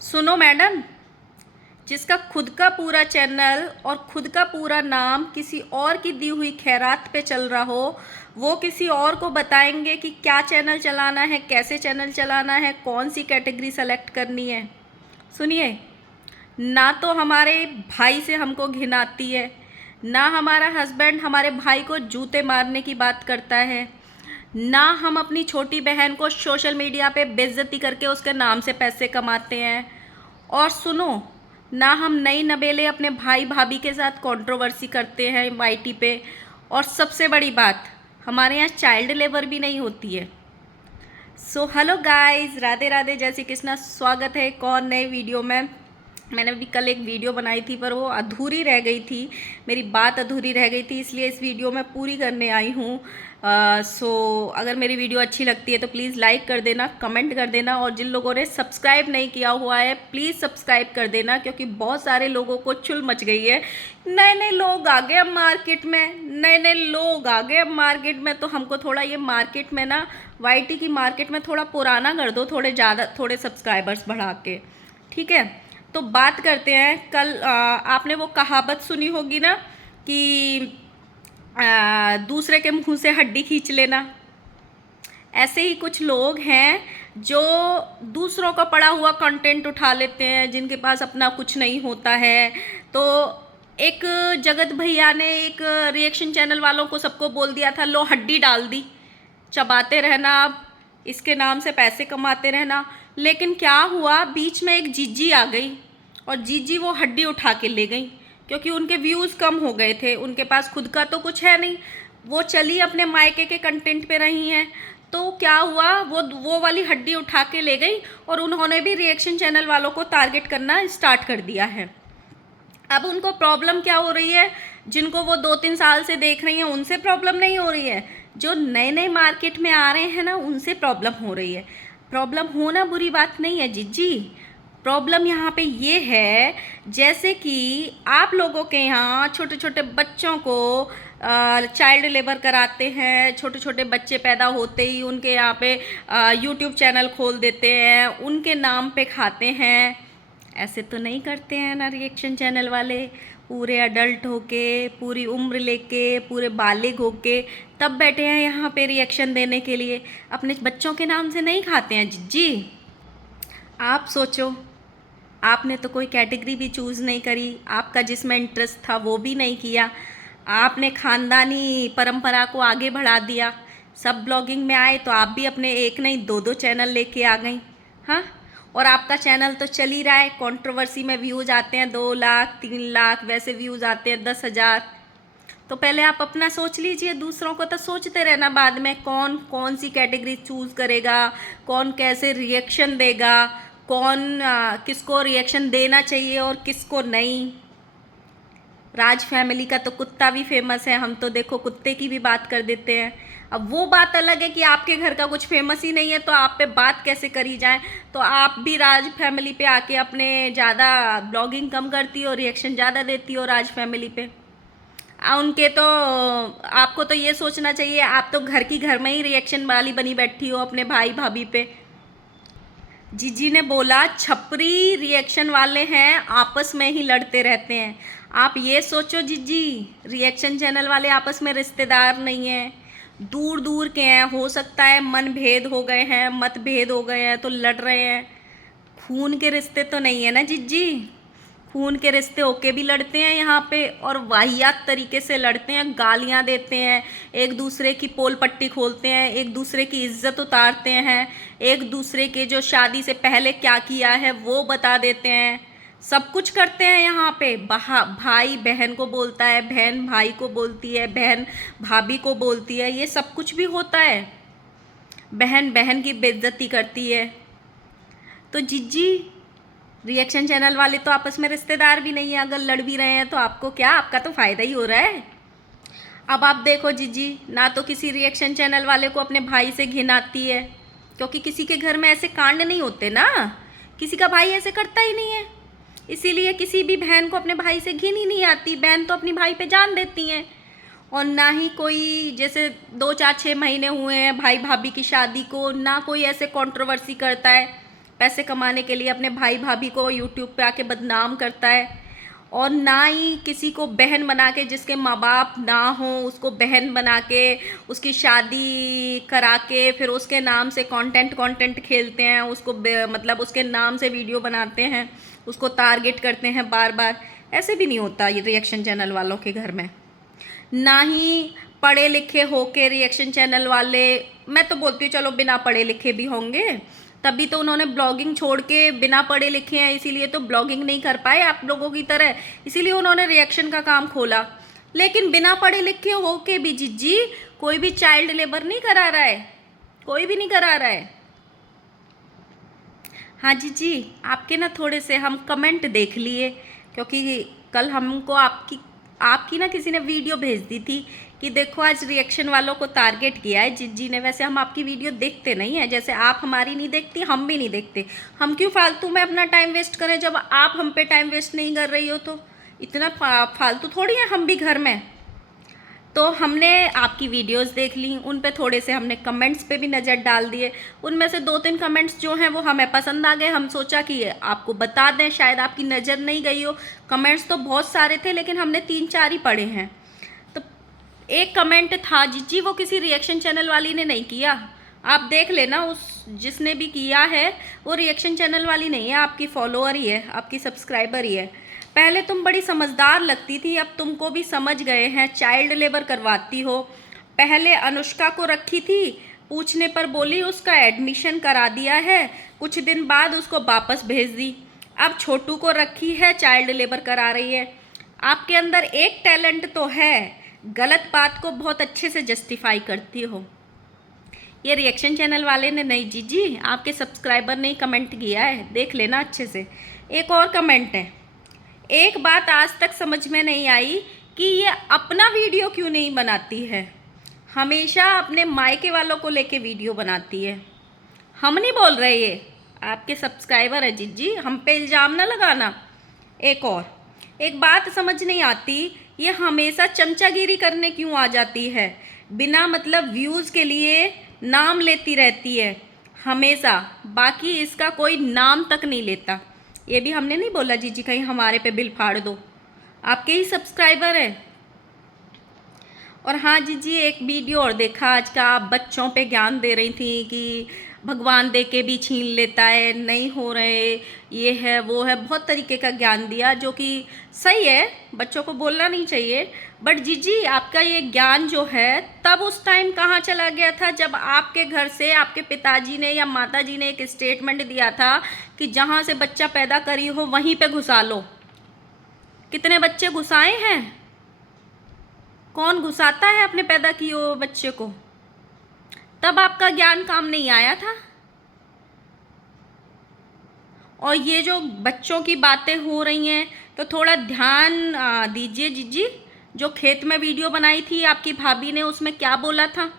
सुनो मैडम, जिसका खुद का पूरा चैनल और खुद का पूरा नाम किसी और की दी हुई खैरात पे चल रहा हो, वो किसी और को बताएंगे कि क्या चैनल चलाना है, कैसे चैनल चलाना है, कौन सी कैटेगरी सेलेक्ट करनी है। सुनिए, ना तो हमारे भाई से हमको घिन आती है, ना हमारा हस्बैंड हमारे भाई को जूते मारने की बात करता है, ना हम अपनी छोटी बहन को सोशल मीडिया पे बेइज्जती करके उसके नाम से पैसे कमाते हैं। और सुनो, ना हम नई नवेले अपने भाई भाभी के साथ कंट्रोवर्सी करते हैं वाईटी पे। और सबसे बड़ी बात, हमारे यहाँ चाइल्ड लेबर भी नहीं होती है। So hello guys, Radhe Radhe, जय श्री कृष्णा। स्वागत है एक और नए वीडियो में। मैंने भी कल एक वीडियो बनाई थी पर वो अधूरी रह गई थी, मेरी बात अधूरी रह गई थी, इसलिए इस वीडियो में पूरी करने आई हूँ। सो अगर मेरी वीडियो अच्छी लगती है तो प्लीज़ लाइक कर देना, कमेंट कर देना, और जिन लोगों ने सब्सक्राइब नहीं किया हुआ है प्लीज़ सब्सक्राइब कर देना, क्योंकि बहुत सारे लोगों को चुल मच गई है। नए नए लोग आ गए अब मार्केट में, नए नए लोग आ गए अब मार्केट में, तो हमको थोड़ा ये मार्केट में ना, वाईटी की मार्केट में थोड़ा पुराना कर दो, थोड़े ज़्यादा, थोड़े सब्सक्राइबर्स बढ़ा के। ठीक है, तो बात करते हैं। कल आपने वो कहावत सुनी होगी ना कि दूसरे के मुंह से हड्डी खींच लेना। ऐसे ही कुछ लोग हैं जो दूसरों का पड़ा हुआ कंटेंट उठा लेते हैं, जिनके पास अपना कुछ नहीं होता है। तो एक जगत भैया ने एक रिएक्शन चैनल वालों को सबको बोल दिया था, लो हड्डी डाल दी, चबाते रहना, आप इसके नाम से पैसे कमाते रहना। लेकिन क्या हुआ, बीच में एक जीजी आ गई और जीजी वो हड्डी उठा के ले गई, क्योंकि उनके व्यूज़ कम हो गए थे, उनके पास खुद का तो कुछ है नहीं, वो चली अपने मायके के कंटेंट पे रही हैं। तो क्या हुआ, वो वाली हड्डी उठा के ले गई और उन्होंने भी रिएक्शन चैनल वालों को टारगेट करना स्टार्ट कर दिया है। अब उनको प्रॉब्लम क्या हो रही है, जिनको वो 2-3 साल से देख रही हैं उनसे प्रॉब्लम नहीं हो रही है, जो नए नए मार्केट में आ रहे हैं ना उनसे प्रॉब्लम हो रही है। प्रॉब्लम होना बुरी बात नहीं है जीजी, प्रॉब्लम यहाँ पे ये है, जैसे कि आप लोगों के यहाँ छोटे छोटे बच्चों को चाइल्ड लेबर कराते हैं, छोटे छोटे बच्चे पैदा होते ही उनके यहाँ पे यूट्यूब चैनल खोल देते हैं, उनके नाम पे खाते हैं। ऐसे तो नहीं करते हैं ना रिएक्शन चैनल वाले, पूरे अडल्ट होके, पूरी उम्र लेके, पूरे बालिग होके तब बैठे हैं यहाँ पे रिएक्शन देने के लिए, अपने बच्चों के नाम से नहीं खाते हैं जी। आप सोचो, आपने तो कोई कैटेगरी भी चूज़ नहीं करी, आपका जिसमें इंटरेस्ट था वो भी नहीं किया, आपने ख़ानदानी परंपरा को आगे बढ़ा दिया। सब ब्लॉगिंग में आए तो आप भी अपने एक नहीं 2-2 चैनल लेके आ गई। हाँ, और आपका चैनल तो चल ही रहा है, कंट्रोवर्सी में व्यूज़ आते हैं 2 लाख 3 लाख, वैसे व्यूज़ आते हैं 10,000। तो पहले आप अपना सोच लीजिए, दूसरों को तो सोचते रहना बाद में, कौन कौन सी कैटेगरी चूज़ करेगा, कौन कैसे रिएक्शन देगा, कौन किसको रिएक्शन देना चाहिए और किसको नहीं। राज फैमिली का तो कुत्ता भी फेमस है, हम तो देखो कुत्ते की भी बात कर देते हैं। अब वो बात अलग है कि आपके घर का कुछ फेमस ही नहीं है तो आप पे बात कैसे करी जाए। तो आप भी राज फैमिली पे आके अपने ज़्यादा ब्लॉगिंग कम करती हो, रिएक्शन ज़्यादा देती हो राज फैमिली पे। उनके तो, आपको तो ये सोचना चाहिए, आप तो घर की घर में ही रिएक्शन वाली बनी बैठी हो अपने भाई भाभी पे। जीजी ने बोला छपरी रिएक्शन वाले हैं, आपस में ही लड़ते रहते हैं। आप ये सोचो जीजी, रिएक्शन चैनल वाले आपस में रिश्तेदार नहीं हैं, दूर दूर के हैं, हो सकता है मन भेद हो गए हैं, मतभेद हो गए हैं तो लड़ रहे हैं, खून के रिश्ते तो नहीं है ना जीजी। खून के रिश्ते होके भी लड़ते हैं यहाँ पे, और वाहियात तरीके से लड़ते हैं, गालियाँ देते हैं, एक दूसरे की पोल पट्टी खोलते हैं, एक दूसरे की इज्जत उतारते हैं, एक दूसरे के जो शादी से पहले क्या किया है वो बता देते हैं, सब कुछ करते हैं यहाँ पे। भाई बहन को बोलता है, बहन भाई को बोलती है, बहन भाभी को बोलती है, ये सब कुछ भी होता है। बहन बहन की बेइज्जती करती है। तो जीजी, रिएक्शन चैनल वाले तो आपस में रिश्तेदार भी नहीं है, अगर लड़ भी रहे हैं तो आपको क्या, आपका तो फ़ायदा ही हो रहा है। अब आप देखो जीजी, ना तो किसी रिएक्शन चैनल वाले को अपने भाई से घिन आती है, क्योंकि किसी के घर में ऐसे कांड नहीं होते ना, किसी का भाई ऐसे करता ही नहीं है, इसीलिए किसी भी बहन को अपने भाई से घिन ही नहीं आती, बहन तो अपनी भाई पे जान देती हैं। और ना ही कोई, जैसे 2-4-6 महीने हुए हैं भाई भाभी की शादी को, ना कोई ऐसे कंट्रोवर्सी करता है। पैसे कमाने के लिए अपने भाई भाभी को यूट्यूब पे आके बदनाम करता है, और ना ही किसी को बहन बना के, जिसके माँ बाप ना हो उसको बहन बना के उसकी शादी करा के फिर उसके नाम से कंटेंट खेलते हैं, उसको मतलब उसके नाम से वीडियो बनाते हैं, उसको टारगेट करते हैं बार बार। ऐसे भी नहीं होता ये रिएक्शन चैनल वालों के घर में। ना ही पढ़े लिखे हो के रिएक्शन चैनल वाले, मैं तो बोलती हूँ चलो बिना पढ़े लिखे भी होंगे, तभी तो उन्होंने ब्लॉगिंग छोड़ के, बिना पढ़े लिखे हैं इसीलिए तो ब्लॉगिंग नहीं कर पाए आप लोगों की तरह, इसीलिए उन्होंने रिएक्शन का काम खोला। लेकिन बिना पढ़े लिखे हो के भी जीजी कोई भी चाइल्ड लेबर नहीं करा रहा है, कोई भी नहीं करा रहा है। हाँ जीजी, आपके ना थोड़े से हम कमेंट देख लिए, क्योंकि कल हमको आपकी ना किसी ने वीडियो भेज दी थी कि देखो आज रिएक्शन वालों को टारगेट किया है जिज्जी ने। वैसे हम आपकी वीडियो देखते नहीं है, जैसे आप हमारी नहीं देखती, हम भी नहीं देखते। हम क्यों फालतू में अपना टाइम वेस्ट करें जब आप हम पे टाइम वेस्ट नहीं कर रही हो। तो इतना फालतू थोड़ी है हम भी घर में। तो हमने आपकी वीडियोस देख ली, उन पे थोड़े से हमने कमेंट्स पे भी नज़र डाल दिए। उनमें से 2-3 कमेंट्स जो हैं वो हमें पसंद आ गए। हम सोचा कि आपको बता दें, शायद आपकी नज़र नहीं गई हो। कमेंट्स तो बहुत सारे थे लेकिन हमने 3-4 ही पढ़े हैं। तो एक कमेंट था जीजी, वो किसी रिएक्शन चैनल वाली ने नहीं किया, आप देख लेना। उस जिसने भी किया है वो रिएक्शन चैनल वाली नहीं है, आपकी फॉलोअर ही है, आपकी सब्सक्राइबर ही है। पहले तुम बड़ी समझदार लगती थी, अब तुमको भी समझ गए हैं, चाइल्ड लेबर करवाती हो। पहले अनुष्का को रखी थी, पूछने पर बोली उसका एडमिशन करा दिया है, कुछ दिन बाद उसको वापस भेज दी। अब छोटू को रखी है, चाइल्ड लेबर करा रही है। आपके अंदर एक टैलेंट तो है, गलत बात को बहुत अच्छे से जस्टिफाई करती हो। ये रिएक्शन चैनल वाले ने नहीं जीजी, आपके सब्सक्राइबर ने कमेंट किया है, देख लेना अच्छे से। एक और कमेंट है, एक बात आज तक समझ में नहीं आई कि ये अपना वीडियो क्यों नहीं बनाती है, हमेशा अपने मायके वालों को लेके वीडियो बनाती है। हम नहीं बोल रहे, ये आपके सब्सक्राइबर है जीजी, हम पे इल्ज़ाम ना लगाना। एक बात समझ नहीं आती, ये हमेशा चमचागिरी करने क्यों आ जाती है, बिना मतलब व्यूज़ के लिए नाम लेती रहती है हमेशा, बाकी इसका कोई नाम तक नहीं लेता। ये भी हमने नहीं बोला जीजी कहीं हमारे पे बिल फाड़ दो, आपके ही सब्सक्राइबर है। और हाँ जीजी, एक वीडियो और देखा आज का, आप बच्चों पे ज्ञान दे रही थी कि भगवान दे के भी छीन लेता है, नहीं हो रहे, ये है वो है, बहुत तरीके का ज्ञान दिया जो कि सही है, बच्चों को बोलना नहीं चाहिए। बट जीजी आपका ये ज्ञान जो है तब उस टाइम कहाँ चला गया था जब आपके घर से आपके पिताजी ने या माताजी ने एक स्टेटमेंट दिया था कि जहाँ से बच्चा पैदा करी हो वहीं पे घुसा लो। कितने बच्चे घुसाए हैं, कौन घुसाता है अपने पैदा किए हुए बच्चे को। तब आपका ज्ञान काम नहीं आया था। और ये जो बच्चों की बातें हो रही हैं तो थोड़ा ध्यान दीजिए जीजी। जो खेत में वीडियो बनाई थी आपकी भाभी ने, उसमें क्या बोला था,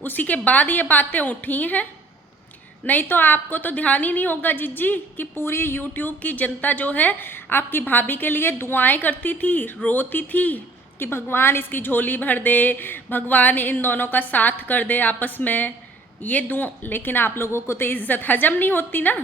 उसी के बाद ये बातें उठी हैं। नहीं तो आपको तो ध्यान ही नहीं होगा जीजी कि पूरी यूट्यूब की जनता जो है आपकी भाभी के लिए दुआएं करती थी, रोती थी कि भगवान इसकी झोली भर दे, भगवान इन दोनों का साथ कर दे आपस में, ये लेकिन आप लोगों को तो इज्जत हजम नहीं होती ना,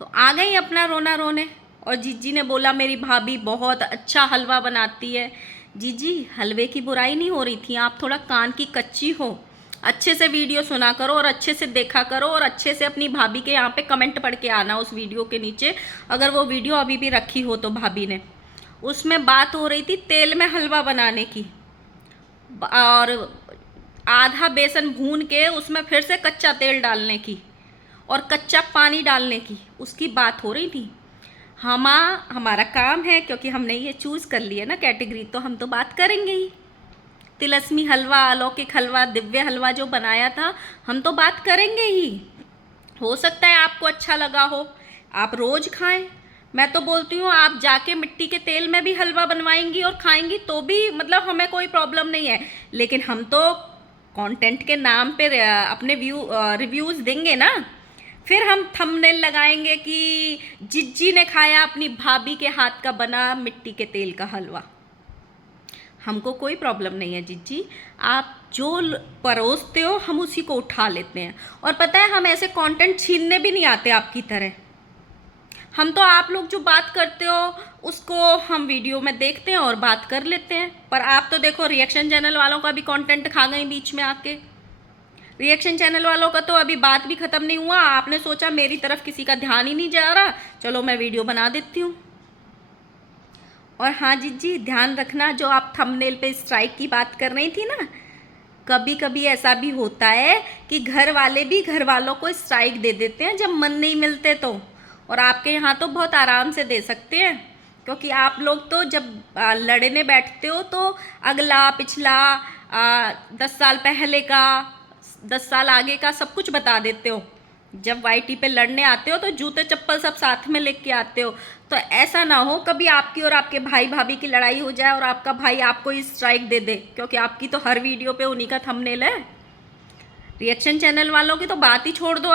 तो आ गई अपना रोना रोने। और जीजी ने बोला मेरी भाभी बहुत अच्छा हलवा बनाती है। जीजी हलवे की बुराई नहीं हो रही थी, आप थोड़ा कान की कच्ची हो, अच्छे से वीडियो सुना करो और अच्छे से देखा करो, और अच्छे से अपनी भाभी के यहाँ पे कमेंट पढ़ के आना उस वीडियो के नीचे, अगर वो वीडियो अभी भी रखी हो तो भाभी ने। उसमें बात हो रही थी तेल में हलवा बनाने की, और आधा बेसन भून के उसमें फिर से कच्चा तेल डालने की और कच्चा पानी डालने की, उसकी बात हो रही थी। हमारा काम है, क्योंकि हमने ये चूज़ कर लिया ना कैटेगरी, तो हम तो बात करेंगे ही। तिलस्मी हलवा, अलौकिक हलवा, दिव्य हलवा जो बनाया था, हम तो बात करेंगे ही। हो सकता है आपको अच्छा लगा हो, आप रोज़ खाएं। मैं तो बोलती हूँ आप जाके मिट्टी के तेल में भी हलवा बनवाएंगी और खाएंगी तो भी मतलब हमें कोई प्रॉब्लम नहीं है, लेकिन हम तो कंटेंट के नाम पे अपने रिव्यूज़ देंगे ना। फिर हम थंबनेल लगाएंगे कि जिज्जी ने खाया अपनी भाभी के हाथ का बना मिट्टी के तेल का हलवा। हमको कोई प्रॉब्लम नहीं है जीजी, आप जो परोसते हो हम उसी को उठा लेते हैं। और पता है हम ऐसे कंटेंट छीनने भी नहीं आते आपकी तरह। हम तो आप लोग जो बात करते हो उसको हम वीडियो में देखते हैं और बात कर लेते हैं, पर आप तो देखो रिएक्शन चैनल वालों का भी कंटेंट खा गई बीच में आके। रिएक्शन चैनल वालों का तो अभी बात भी ख़त्म नहीं हुआ, आपने सोचा मेरी तरफ किसी का ध्यान ही नहीं जा रहा, चलो मैं वीडियो बना देती हूँ। और हाँ जीजी ध्यान रखना, जो आप थंबनेल पे स्ट्राइक की बात कर रही थी ना, कभी कभी ऐसा भी होता है कि घर वाले भी घर वालों को स्ट्राइक दे देते हैं जब मन नहीं मिलते तो। और आपके यहाँ तो बहुत आराम से दे सकते हैं, क्योंकि आप लोग तो जब लड़ने बैठते हो तो अगला पिछला 10 साल पहले का 10 साल आगे का सब कुछ बता देते हो। जब वाईटी पे लड़ने आते हो तो जूते चप्पल सब साथ में लेके आते हो। तो ऐसा ना हो कभी आपकी और आपके भाई भाभी की लड़ाई हो जाए और आपका भाई आपको ही स्ट्राइक दे दे, क्योंकि आपकी तो हर वीडियो पे उन्हीं का थंबनेल है। रिएक्शन चैनल वालों की तो बात ही छोड़ दो,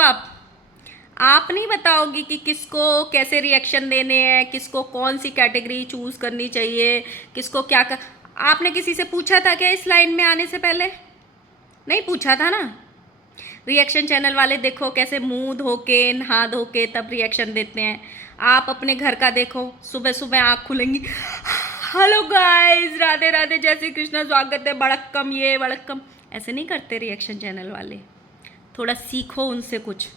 आप नहीं बताओगी कि किसको कैसे रिएक्शन देने हैं, किसको कौन सी कैटेगरी चूज़ करनी चाहिए, किसको क्या कर। आपने किसी से पूछा था क्या इस लाइन में आने से पहले? नहीं पूछा था ना। रिएक्शन चैनल वाले देखो कैसे मुंह धो के नहा धो के तब रिएक्शन देते हैं। आप अपने घर का देखो, सुबह सुबह आँख खुलेंगी, हेलो गाइस, राधे राधे, जय श्री कृष्ण, स्वागत है, बड़क्कम, ये बड़क्कम, ऐसे नहीं करते रिएक्शन चैनल वाले। थोड़ा सीखो उनसे कुछ।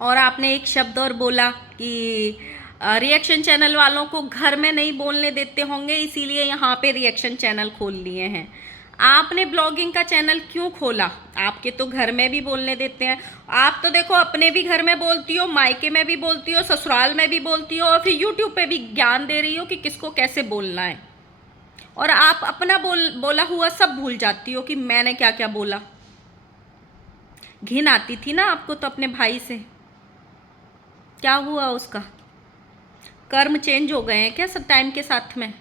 और आपने एक शब्द और बोला कि रिएक्शन चैनल वालों को घर में नहीं बोलने देते होंगे इसीलिए यहाँ पे रिएक्शन चैनल खोल लिए हैं। आपने ब्लॉगिंग का चैनल क्यों खोला? आपके तो घर में भी बोलने देते हैं। आप तो देखो अपने भी घर में बोलती हो, मायके में भी बोलती हो, ससुराल में भी बोलती हो, और फिर यूट्यूब पे भी ज्ञान दे रही हो कि किसको कैसे बोलना है। और आप अपना बोला हुआ सब भूल जाती हो कि मैंने क्या क्या बोला। घिन आती थी ना आपको तो अपने भाई से, क्या हुआ उसका? कर्म चेंज हो गए हैं क्या सब टाइम के साथ में?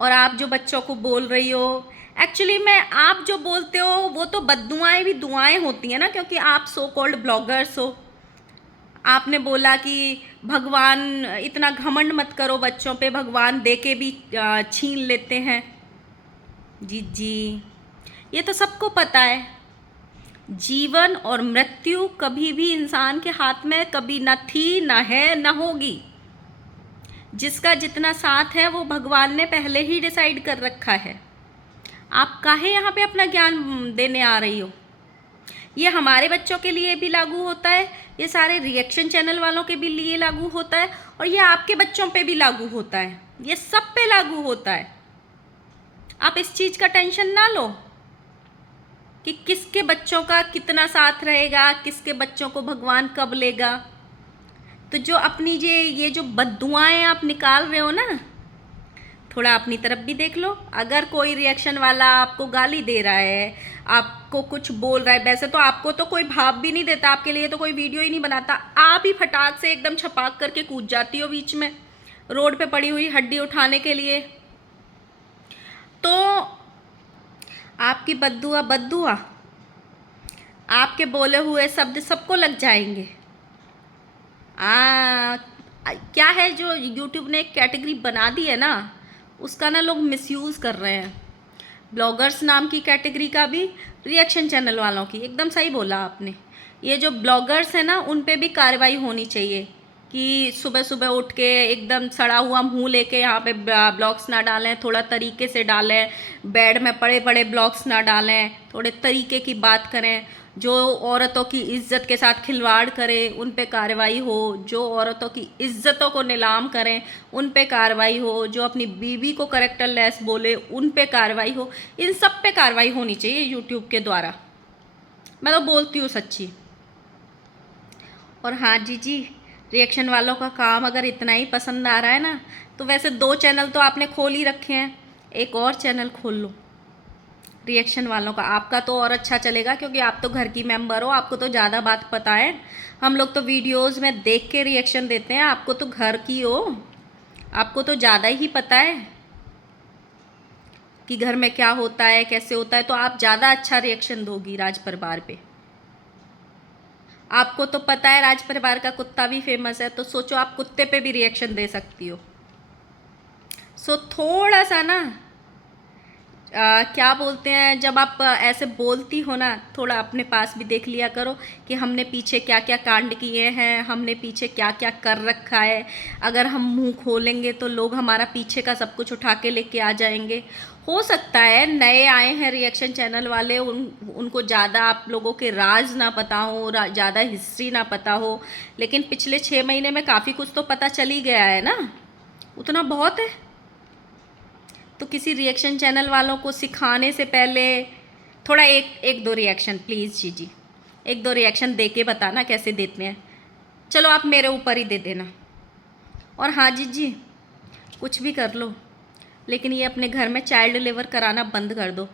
और आप जो बच्चों को बोल रही हो, एक्चुअली में आप जो बोलते हो वो तो बद्दुआएं भी दुआएं होती हैं ना, क्योंकि आप सो कॉल्ड ब्लॉगर्स हो। आपने बोला कि भगवान, इतना घमंड मत करो बच्चों पे, भगवान दे के भी छीन लेते हैं। जी जी, ये तो सबको पता है। जीवन और मृत्यु कभी भी इंसान के हाथ में कभी न थी, न है, न होगी। जिसका जितना साथ है वो भगवान ने पहले ही डिसाइड कर रखा है। आप काहे यहाँ पे अपना ज्ञान देने आ रही हो? ये हमारे बच्चों के लिए भी लागू होता है, ये सारे रिएक्शन चैनल वालों के भी लिए लागू होता है, और ये आपके बच्चों पे भी लागू होता है, ये सब पे लागू होता है। आप इस चीज़ का टेंशन ना लो कि किसके बच्चों का कितना साथ रहेगा, किसके बच्चों को भगवान कब लेगा। तो जो अपनी ये जो बद्दुआएं आप निकाल रहे हो ना, थोड़ा अपनी तरफ भी देख लो। अगर कोई रिएक्शन वाला आपको गाली दे रहा है, आपको कुछ बोल रहा है, वैसे तो आपको तो कोई भाव भी नहीं देता, आपके लिए तो कोई वीडियो ही नहीं बनाता, आप ही फटाक से एकदम छपाक करके कूद जाती हो बीच में रोड पे पड़ी हुई हड्डी उठाने के लिए। तो आपकी बद्दुआ बद्दुआ, आपके बोले हुए शब्द सबको लग जाएंगे। क्या है जो यूट्यूब ने एक कैटेगरी बना दी है ना, उसका ना लोग मिसयूज़ कर रहे हैं। ब्लॉगर्स नाम की कैटेगरी का भी, रिएक्शन चैनल वालों की, एकदम सही बोला आपने। ये जो ब्लॉगर्स हैं ना उन पे भी कार्रवाई होनी चाहिए कि सुबह सुबह उठ के एकदम सड़ा हुआ मुंह लेके यहाँ पे ब्लॉग्स ना डालें, थोड़ा तरीके से डालें, बेड में पड़े पड़े ब्लॉग्स ना डालें, थोड़े तरीके की बात करें। जो औरतों की इज्जत के साथ खिलवाड़ करें उन पे कार्रवाई हो, जो औरतों की इज्जतों को नीलाम करें उन पे कार्रवाई हो, जो अपनी बीवी को करेक्टर लेस बोले उन पे कार्रवाई हो। इन सब पे कार्रवाई होनी चाहिए यूट्यूब के द्वारा, मैं तो बोलती हूँ सच्ची। और हाँ जी, रिएक्शन वालों का काम अगर इतना ही पसंद आ रहा है ना, तो वैसे 2 चैनल तो आपने खोल ही रखे हैं, एक और चैनल खोल लो रिएक्शन वालों का। आपका तो और अच्छा चलेगा क्योंकि आप तो घर की मेंबर हो, आपको तो ज़्यादा बात पता है। हम लोग तो वीडियोस में देख के रिएक्शन देते हैं, आपको तो घर की हो, आपको तो ज़्यादा ही पता है कि घर में क्या होता है, कैसे होता है, तो आप ज़्यादा अच्छा रिएक्शन दोगी राज परिवार पे। आपको तो पता है राज परिवार का कुत्ता भी फेमस है, तो सोचो आप कुत्ते पे भी रिएक्शन दे सकती हो। सो थोड़ा सा ना क्या बोलते हैं, जब आप ऐसे बोलती हो ना, थोड़ा अपने पास भी देख लिया करो कि हमने पीछे क्या क्या कांड किए हैं, हमने पीछे क्या क्या कर रखा है। अगर हम मुंह खोलेंगे तो लोग हमारा पीछे का सब कुछ उठा के लेके आ जाएंगे। हो सकता है नए आए हैं रिएक्शन चैनल वाले, उनको ज़्यादा आप लोगों के राज ना पता हो, ज़्यादा हिस्ट्री ना पता हो, लेकिन पिछले 6 महीने में काफ़ी कुछ तो पता चल ही गया है ना, उतना बहुत है। तो किसी रिएक्शन चैनल वालों को सिखाने से पहले थोड़ा एक दो रिएक्शन प्लीज़ जी जी, एक दो रिएक्शन दे के बताना कैसे देते हैं। चलो आप मेरे ऊपर ही दे देना। और हाँ जी जी, कुछ भी कर लो, लेकिन ये अपने घर में चाइल्ड लेबर कराना बंद कर दो,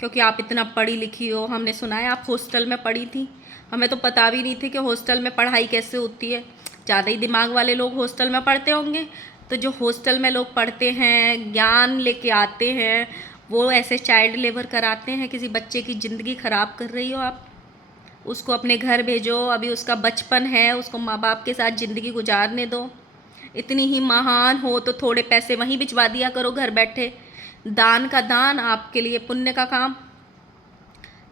क्योंकि आप इतना पढ़ी लिखी हो। हमने सुना है आप हॉस्टल में पढ़ी थी, हमें तो पता भी नहीं थी कि हॉस्टल में पढ़ाई कैसे होती है। ज़्यादा ही दिमाग वाले लोग हॉस्टल में पढ़ते होंगे। तो जो हॉस्टल में लोग पढ़ते हैं, ज्ञान लेके आते हैं, वो ऐसे चाइल्ड लेबर कराते हैं। किसी बच्चे की ज़िंदगी ख़राब कर रही हो आप, उसको अपने घर भेजो, अभी उसका बचपन है, उसको माँ बाप के साथ ज़िंदगी गुजारने दो। इतनी ही महान हो तो थोड़े पैसे वहीं भिजवा दिया करो घर बैठे। दान का दान, आपके लिए पुण्य का काम।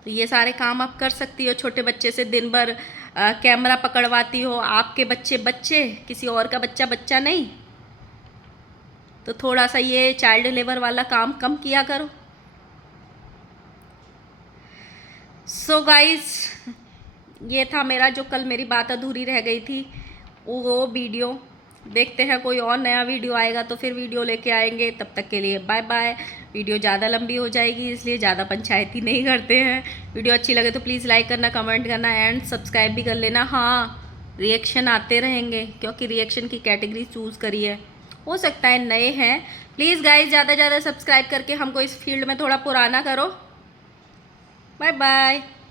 तो ये सारे काम आप कर सकती हो। छोटे बच्चे से दिन भर कैमरा पकड़वाती हो, आपके बच्चे बच्चे, किसी और का बच्चा बच्चा नहीं। तो थोड़ा सा ये चाइल्ड लेबर वाला काम कम किया करो। सो गाइस, ये था मेरा, जो कल मेरी बात अधूरी रह गई थी वो वीडियो। देखते हैं कोई और नया वीडियो आएगा तो फिर वीडियो लेके आएंगे। तब तक के लिए बाय बाय। वीडियो ज़्यादा लंबी हो जाएगी, इसलिए ज़्यादा पंचायती नहीं करते हैं। वीडियो अच्छी लगे तो प्लीज़ लाइक करना, कमेंट करना एंड सब्सक्राइब भी कर लेना। हाँ, रिएक्शन आते रहेंगे, क्योंकि रिएक्शन की कैटेगरी चूज़ करी है। हो सकता है नए हैं। प्लीज़ गाइज ज़्यादा ज़्यादा सब्सक्राइब करके हमको इस फील्ड में थोड़ा पुराना करो। Bye bye.